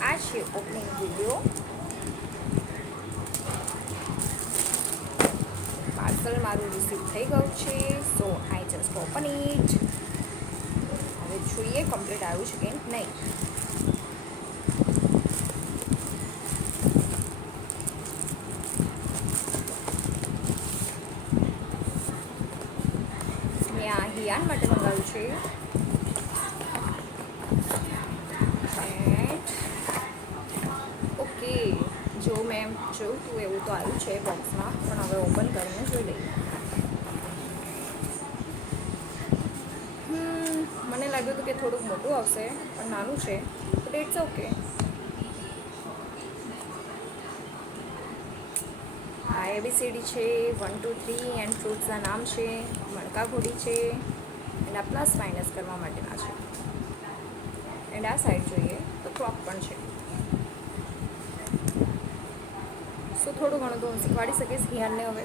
આ છે opening video. Parcel મારું રિસીવ થઈ ગયું છે, સો આઈ જસ્ટ ઓપન ઇટ. હવે જોઈએ કમ્પ્લીટ આવ્યું છે કે નહીં. મેં આ હિયાન માટે મંગાવ્યું છે. ઓકે, જો મેં જોયું તું એવું તો આવ્યું છે બોક્સમાં, પણ હવે ઓપન કરીને જોઈ લઈએ. મને લાગ્યું હતું કે થોડુંક મોટું આવશે, પણ નાનું છે, બટ ઇટ્સ ઓકે. આ ABCD છે, 1 2 3 એન્ડ ફ્રૂટ્સના નામ છે, મણકા ઘોડી છે, એન્ડ આ પ્લસ માઇનસ કરવા માટેના છે. એન્ડ આ સાઈડ જોઈએ તો ક્લોક પણ છે. સો થોડું ઘણું તો હું શીખવાડી શકીશ હિયાનને હવે.